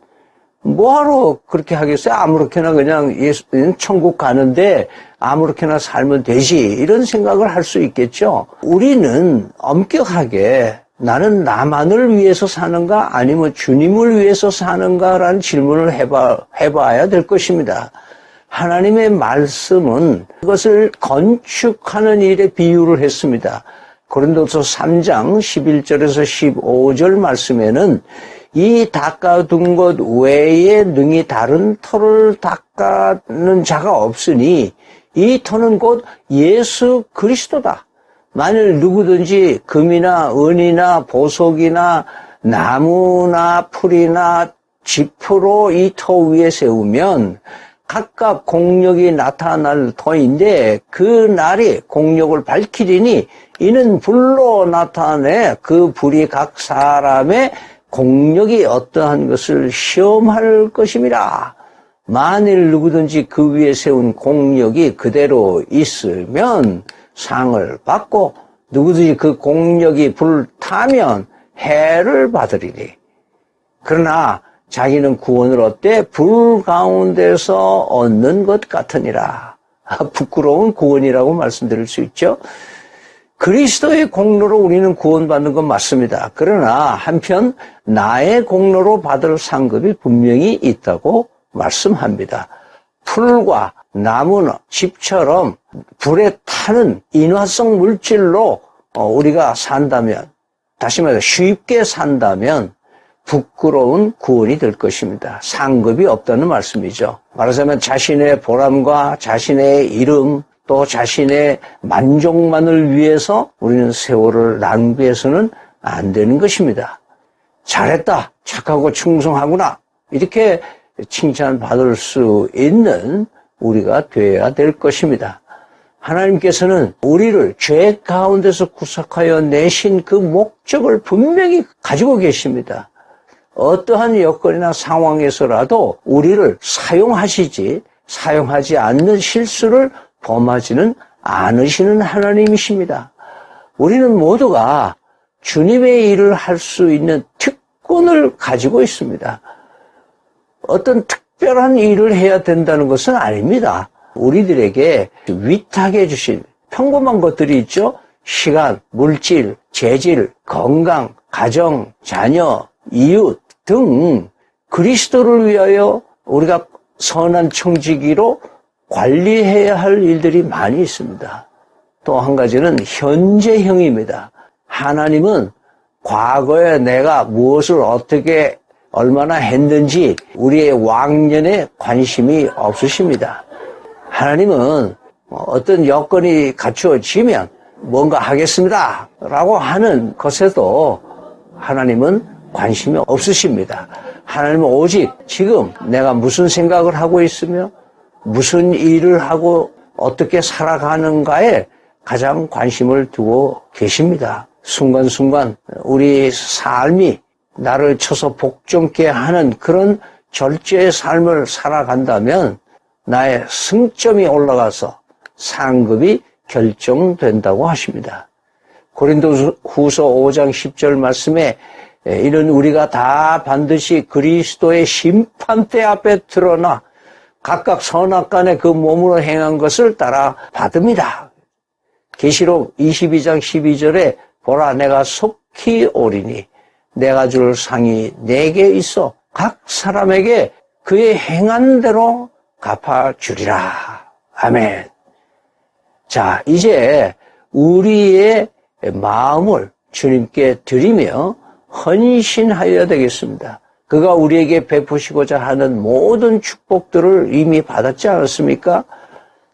뭐하러 그렇게 하겠어요? 아무렇게나 그냥 천국 가는데 아무렇게나 살면 되지, 이런 생각을 할 수 있겠죠. 우리는 엄격하게 나는 나만을 위해서 사는가 아니면 주님을 위해서 사는가라는 질문을 해봐야 될 것입니다. 하나님의 말씀은 그것을 건축하는 일에 비유를 했습니다. 고린도서 3장 11절에서 15절 말씀에는 이 닦아둔 것 외에 능히 다른 터를 닦는 자가 없으니 이 터는 곧 예수 그리스도다. 만일 누구든지 금이나 은이나 보석이나 나무나 풀이나 짚으로 이 터 위에 세우면 각각 공력이 나타날 터인데 그 날이 공력을 밝히리니 이는 불로 나타내 그 불이 각 사람의 공력이 어떠한 것을 시험할 것임이라. 만일 누구든지 그 위에 세운 공력이 그대로 있으면 상을 받고 누구든지 그 공력이 불타면 해를 받으리니. 그러나 자기는 구원을 얻되 불 가운데서 얻는 것 같으니라. 부끄러운 구원이라고 말씀드릴 수 있죠. 그리스도의 공로로 우리는 구원받는 건 맞습니다. 그러나 한편 나의 공로로 받을 상급이 분명히 있다고 말씀합니다. 풀과 나무나 집처럼 불에 타는 인화성 물질로 우리가 산다면, 다시 말해서 쉽게 산다면 부끄러운 구원이 될 것입니다. 상급이 없다는 말씀이죠. 말하자면 자신의 보람과 자신의 이름 또 자신의 만족만을 위해서 우리는 세월을 낭비해서는 안 되는 것입니다. 잘했다, 착하고 충성하구나, 이렇게 칭찬받을 수 있는 우리가 되어야 될 것입니다. 하나님께서는 우리를 죄 가운데서 구속하여 내신 그 목적을 분명히 가지고 계십니다. 어떠한 여건이나 상황에서라도 우리를 사용하지 않는 실수를 범하지는 않으시는 하나님이십니다. 우리는 모두가 주님의 일을 할 수 있는 특권을 가지고 있습니다. 어떤 특별한 일을 해야 된다는 것은 아닙니다. 우리들에게 위탁해 주신 평범한 것들이 있죠. 시간, 물질, 재질, 건강, 가정, 자녀, 이웃 등 그리스도를 위하여 우리가 선한 청지기로 관리해야 할 일들이 많이 있습니다. 또 한 가지는 현재형입니다. 하나님은 과거에 내가 무엇을 어떻게 얼마나 했는지 우리의 왕년에 관심이 없으십니다. 하나님은 어떤 여건이 갖추어지면 뭔가 하겠습니다 라고 하는 것에도 하나님은 관심이 없으십니다. 하나님은 오직 지금 내가 무슨 생각을 하고 있으며 무슨 일을 하고 어떻게 살아가는가에 가장 관심을 두고 계십니다. 순간순간 우리 삶이 나를 쳐서 복종케 하는 그런 절제의 삶을 살아간다면 나의 승점이 올라가서 상급이 결정된다고 하십니다. 고린도후서 5장 10절 말씀에 이는 우리가 다 반드시 그리스도의 심판대 앞에 드러나 각각 선악간에 그 몸으로 행한 것을 따라 받습니다. 계시록 22장 12절에 보라 내가 속히 오리니 내가 줄 상이 내게 있어 각 사람에게 그의 행한 대로 갚아주리라. 아멘. 자, 이제 우리의 마음을 주님께 드리며 헌신하여야 되겠습니다. 그가 우리에게 베푸시고자 하는 모든 축복들을 이미 받았지 않았습니까?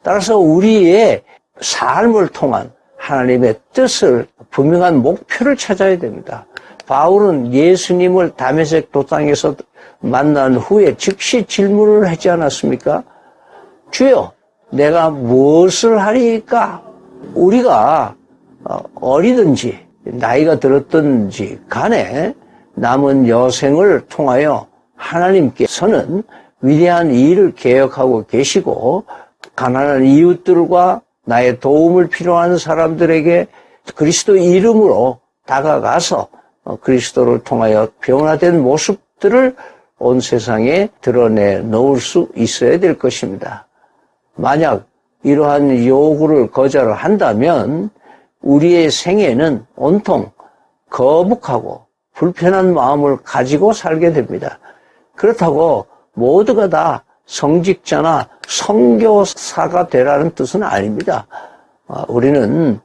따라서 우리의 삶을 통한 하나님의 뜻을, 분명한 목표를 찾아야 됩니다. 바울은 예수님을 다메섹 도상에서 만난 후에 즉시 질문을 하지 않았습니까? 주여, 내가 무엇을 하리까? 우리가 어리든지 나이가 들었든지 간에 남은 여생을 통하여 하나님께서는 위대한 일을 계획하고 계시고 가난한 이웃들과 나의 도움을 필요한 사람들에게 그리스도 이름으로 다가가서 그리스도를 통하여 변화된 모습들을 온 세상에 드러내 놓을 수 있어야 될 것입니다. 만약 이러한 요구를 거절한다면 우리의 생애는 온통 거북하고 불편한 마음을 가지고 살게 됩니다. 그렇다고 모두가 다 성직자나 선교사가 되라는 뜻은 아닙니다. 우리는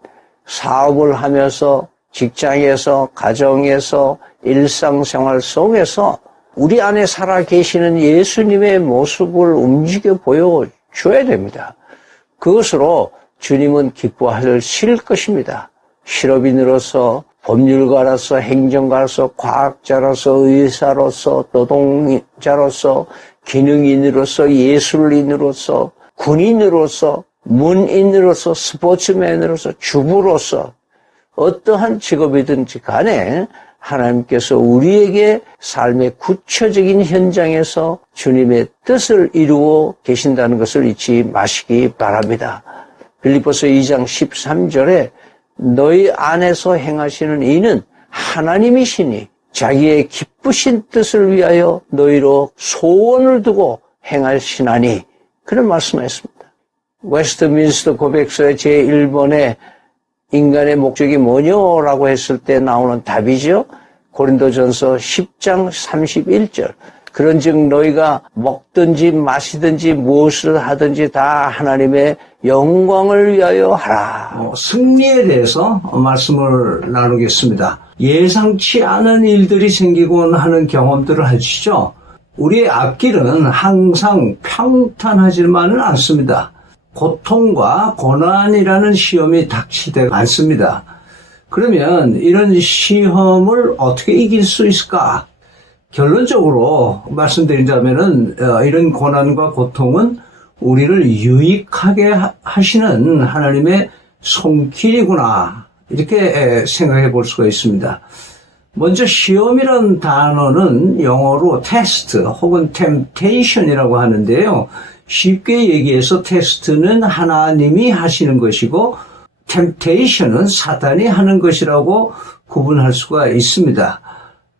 사업을 하면서 직장에서 가정에서 일상생활 속에서 우리 안에 살아 계시는 예수님의 모습을 움직여 보여줘야 됩니다. 그것으로 주님은 기뻐하실 것입니다. 실업인으로서, 법률가로서, 행정가로서, 과학자로서, 의사로서, 노동자로서, 기능인으로서, 예술인으로서, 군인으로서, 문인으로서, 스포츠맨으로서, 주부로서 어떠한 직업이든지 간에 하나님께서 우리에게 삶의 구체적인 현장에서 주님의 뜻을 이루어 계신다는 것을 잊지 마시기 바랍니다. 빌립보서 2장 13절에 너희 안에서 행하시는 이는 하나님이시니 자기의 기쁘신 뜻을 위하여 너희로 소원을 두고 행하시나니 그런 말씀하셨습니다. 웨스트민스터 고백서의 제1번에 인간의 목적이 뭐냐라고 했을 때 나오는 답이죠. 고린도전서 10장 31절. 그런즉 너희가 먹든지 마시든지 무엇을 하든지 다 하나님의 영광을 위하여 하라. 승리에 대해서 말씀을 나누겠습니다. 예상치 않은 일들이 생기곤 하는 경험들을 하시죠. 우리의 앞길은 항상 평탄하지만은 않습니다. 고통과 고난이라는 시험이 닥치되 않습니다. 그러면 이런 시험을 어떻게 이길 수 있을까? 결론적으로 말씀드린다면은 이런 고난과 고통은 우리를 유익하게 하시는 하나님의 손길이구나 이렇게 생각해 볼 수가 있습니다. 먼저 시험이라는 단어는 영어로 테스트 혹은 템테이션이라고 하는데요. 쉽게 얘기해서 테스트는 하나님이 하시는 것이고 템테이션은 사탄이 하는 것이라고 구분할 수가 있습니다.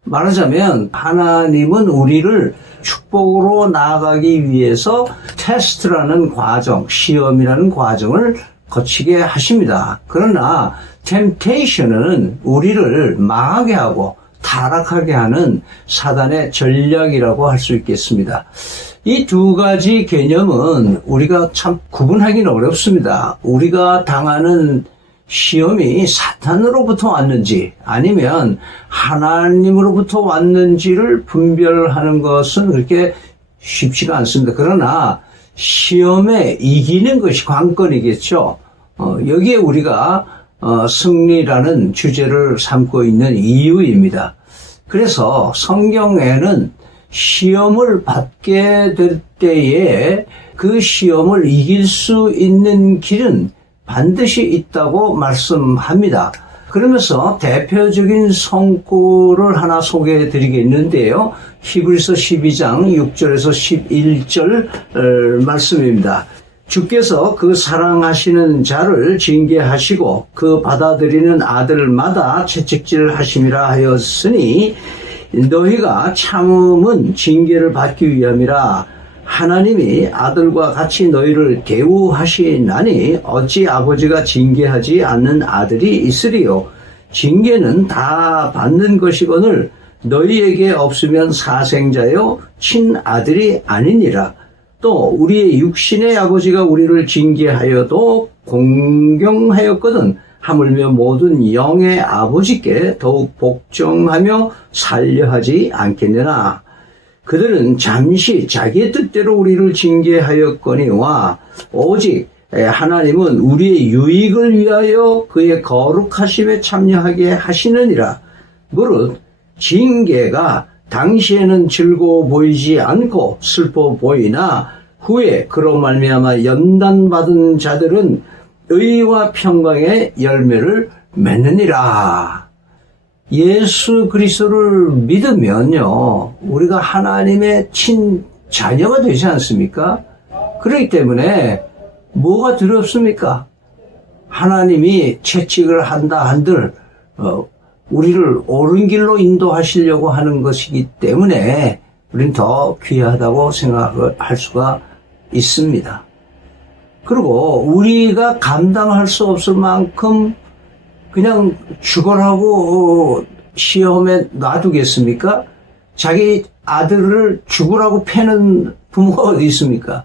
말하자면 하나님은 우리를 축복으로 나아가기 위해서 테스트라는 과정, 시험이라는 과정을 거치게 하십니다. 그러나 템테이션은 우리를 망하게 하고 타락하게 하는 사단의 전략이라고 할 수 있겠습니다. 이 두 가지 개념은 우리가 참 구분하기는 어렵습니다. 우리가 당하는 시험이 사탄으로부터 왔는지 아니면 하나님으로부터 왔는지를 분별하는 것은 그렇게 쉽지가 않습니다. 그러나 시험에 이기는 것이 관건이겠죠. 여기에 우리가 승리라는 주제를 삼고 있는 이유입니다. 그래서 성경에는 시험을 받게 될 때에 그 시험을 이길 수 있는 길은 반드시 있다고 말씀합니다. 그러면서 대표적인 성구를 하나 소개해 드리겠는데요. 히브리서 12장 6절에서 11절 말씀입니다. 주께서 그 사랑하시는 자를 징계하시고 그 받아들이는 아들마다 채찍질 하심이라 하였으니 너희가 참음은 징계를 받기 위함이라. 하나님이 아들과 같이 너희를 대우하시나니 어찌 아버지가 징계하지 않는 아들이 있으리요. 징계는 다 받는 것이거늘 너희에게 없으면 사생자요 친아들이 아니니라. 또 우리의 육신의 아버지가 우리를 징계하여도 공경하였거든 하물며 모든 영의 아버지께 더욱 복종하며 살려하지 않겠느냐. 그들은 잠시 자기의 뜻대로 우리를 징계하였거니와 오직 하나님은 우리의 유익을 위하여 그의 거룩하심에 참여하게 하시느니라. 무릇 징계가 당시에는 즐거워 보이지 않고 슬퍼 보이나 후에 그로 말미암아 연단받은 자들은 의와 평강의 열매를 맺느니라. 예수 그리스도를 믿으면요, 우리가 하나님의 친자녀가 되지 않습니까? 그렇기 때문에 뭐가 두렵습니까? 하나님이 채찍을 한다 한들 우리를 옳은 길로 인도하시려고 하는 것이기 때문에 우리는 더 귀하다고 생각할 수가 있습니다. 그리고 우리가 감당할 수 없을 만큼 그냥 죽으라고 시험에 놔두겠습니까? 자기 아들을 죽으라고 패는 부모가 어디 있습니까?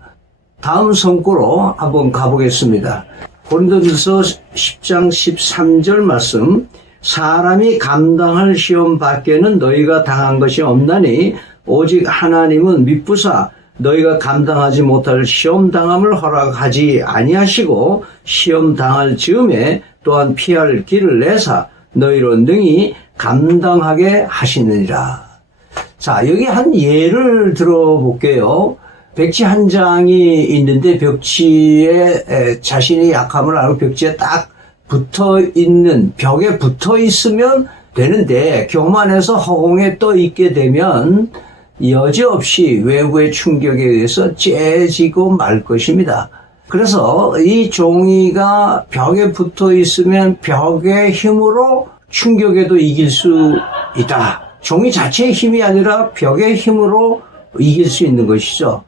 다음 성구로 한번 가보겠습니다. 고린도전서 10장 13절 말씀. 사람이 감당할 시험 밖에는 너희가 당한 것이 없나니 오직 하나님은 미쁘사 너희가 감당하지 못할 시험 당함을 허락하지 아니하시고 시험 당할 즈음에 또한 피할 길을 내사 너희로 능히 감당하게 하시느니라. 자, 여기 한 예를 들어볼게요. 벽지 한 장이 있는데 벽지에 자신이 약함을 알고 벽지에 딱 붙어있는, 벽에 붙어있으면 되는데 교만해서 허공에 떠 있게 되면 여지없이 외부의 충격에 의해서 째지고 말 것입니다. 그래서 이 종이가 벽에 붙어있으면 벽의 힘으로 충격에도 이길 수 있다. 종이 자체의 힘이 아니라 벽의 힘으로 이길 수 있는 것이죠.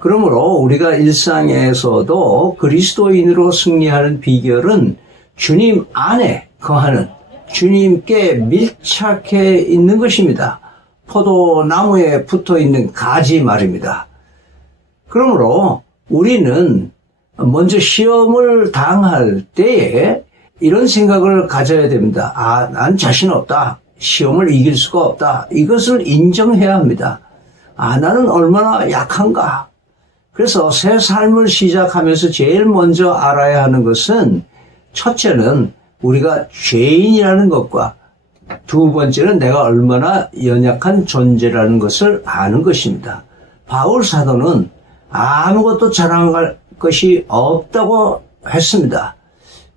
그러므로 우리가 일상에서도 그리스도인으로 승리하는 비결은 주님 안에 거하는, 주님께 밀착해 있는 것입니다. 포도나무에 붙어 있는 가지 말입니다. 그러므로 우리는 먼저 시험을 당할 때에 이런 생각을 가져야 됩니다. 아, 난 자신 없다. 시험을 이길 수가 없다. 이것을 인정해야 합니다. 아, 나는 얼마나 약한가. 그래서 새 삶을 시작하면서 제일 먼저 알아야 하는 것은 첫째는 우리가 죄인이라는 것과 두 번째는 내가 얼마나 연약한 존재라는 것을 아는 것입니다. 바울 사도는 아무것도 자랑할 것이 없다고 했습니다.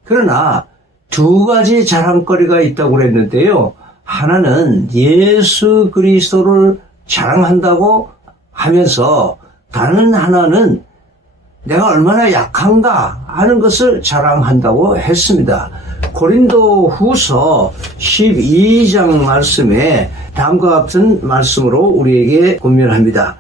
그러나 두 가지 자랑거리가 있다고 그랬는데요. 하나는 예수 그리스도를 자랑한다고 하면서 다른 하나는 내가 얼마나 약한가 하는 것을 자랑한다고 했습니다. 고린도 후서 12장 말씀에 다음과 같은 말씀으로 우리에게 권면합니다.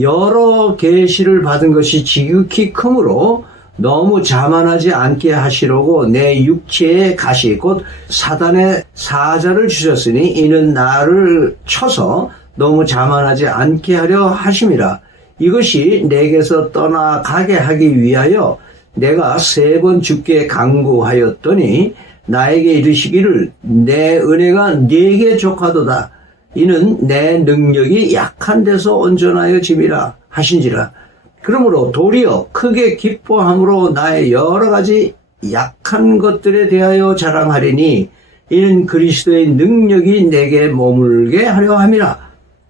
여러 계시를 받은 것이 지극히 크므로 너무 자만하지 않게 하시려고 내 육체의 가시 곧 사단의 사자를 주셨으니 이는 나를 쳐서 너무 자만하지 않게 하려 하심이라. 이것이 내게서 떠나가게 하기 위하여 내가 3번 주께 간구하였더니 나에게 이르시기를 내 은혜가 네게 족하도다. 이는 내 능력이 약한 데서 온전하여 짐이라 하신지라. 그러므로 도리어 크게 기뻐함으로 나의 여러 가지 약한 것들에 대하여 자랑하리니 이는 그리스도의 능력이 내게 머물게 하려 함이라.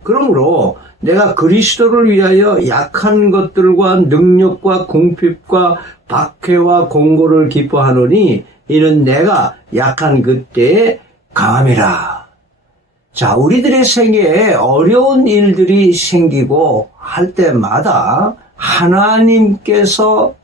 그러므로 내가 그리스도를 위하여 약한 것들과 능력과 궁핍과 박해와 공고를 기뻐하노니 이는 내가 약한 그때에 강함이라. 자, 우리들의 생애에 어려운 일들이 생기고 할 때마다 하나님께서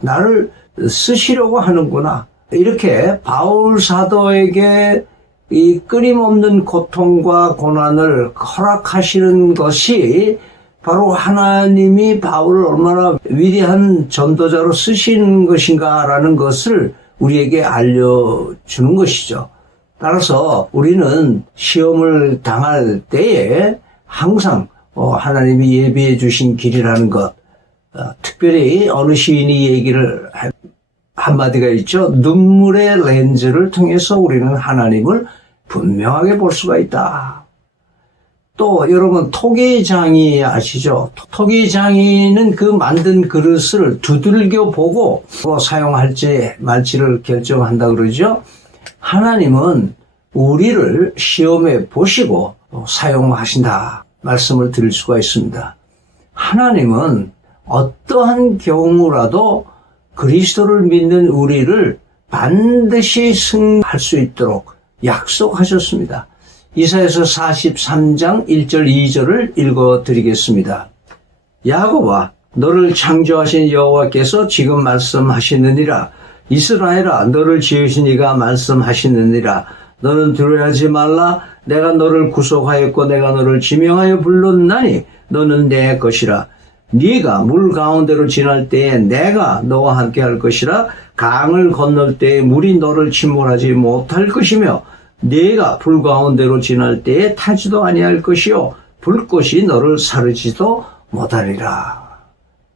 나를 쓰시려고 하는구나. 이렇게 바울 사도에게 이 끊임없는 고통과 고난을 허락하시는 것이 바로 하나님이 바울을 얼마나 위대한 전도자로 쓰시는 것인가라는 것을 우리에게 알려주는 것이죠. 따라서 우리는 시험을 당할 때에 항상 하나님이 예비해 주신 길이라는 것, 특별히 어느 시인이 얘기를 한마디가 있죠. 눈물의 렌즈를 통해서 우리는 하나님을 분명하게 볼 수가 있다. 또 여러분 토기장이 아시죠? 토기장이는 그 만든 그릇을 두들겨 보고 사용할지 말지를 결정한다 그러죠. 하나님은 우리를 시험해 보시고 사용하신다 말씀을 드릴 수가 있습니다. 하나님은 어떠한 경우라도 그리스도를 믿는 우리를 반드시 승리할 수 있도록 약속하셨습니다. 이사야서 43장 1절 2절을 읽어드리겠습니다. 야곱아, 너를 창조하신 여호와께서 지금 말씀하시느니라. 이스라엘아, 너를 지으신 이가 말씀하시느니라. 너는 두려워하지 말라. 내가 너를 구속하였고 내가 너를 지명하여 불렀나니 너는 내 것이라. 네가 물 가운데로 지날 때에 내가 너와 함께 할 것이라. 강을 건널 때에 물이 너를 침몰하지 못할 것이며 네가 불 가운데로 지날 때에 타지도 아니할 것이요 불꽃이 너를 사르지도 못하리라.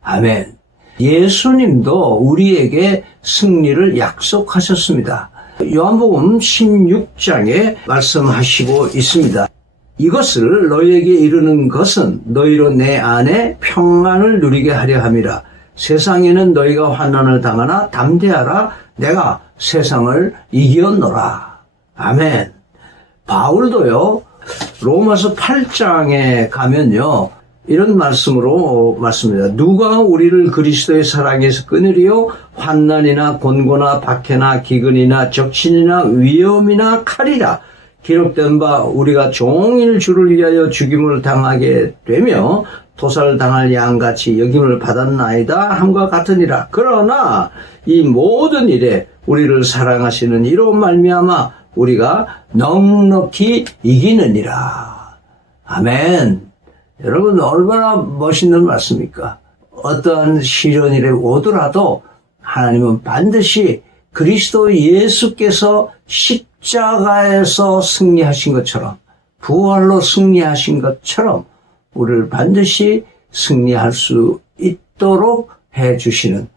아멘. 예수님도 우리에게 승리를 약속하셨습니다. 요한복음 16장에 말씀하시고 있습니다. 이것을 너희에게 이르는 것은 너희로 내 안에 평안을 누리게 하려 함이라. 세상에는 너희가 환난을 당하나 담대하라. 내가 세상을 이겼노라. 아멘. 바울도요, 로마서 8장에 가면요, 이런 말씀으로 말씀합니다. 누가 우리를 그리스도의 사랑에서 끊으리요? 환난이나 곤고나 박해나 기근이나 적신이나 위험이나 칼이라. 기록된 바 우리가 종일 주를 위하여 죽임을 당하게 되며 도살당할 양같이 여김을 받았나이다 함과 같으니라. 그러나 이 모든 일에 우리를 사랑하시는 이로 말미암아 우리가 넉넉히 이기느니라. 아멘. 여러분, 얼마나 멋있는 말씀입니까? 어떠한 시련이 오더라도 하나님은 반드시 그리스도 예수께서 십자가에서 승리하신 것처럼, 부활로 승리하신 것처럼 우리를 반드시 승리할 수 있도록 해주시는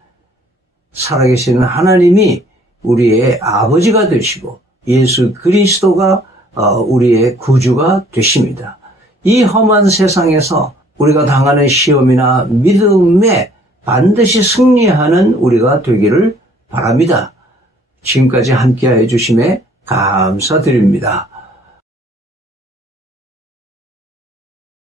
살아계시는 하나님이 우리의 아버지가 되시고 예수 그리스도가 우리의 구주가 되십니다. 이 험한 세상에서 우리가 당하는 시험이나 믿음에 반드시 승리하는 우리가 되기를 바랍니다. 지금까지 함께해 주심에 감사드립니다.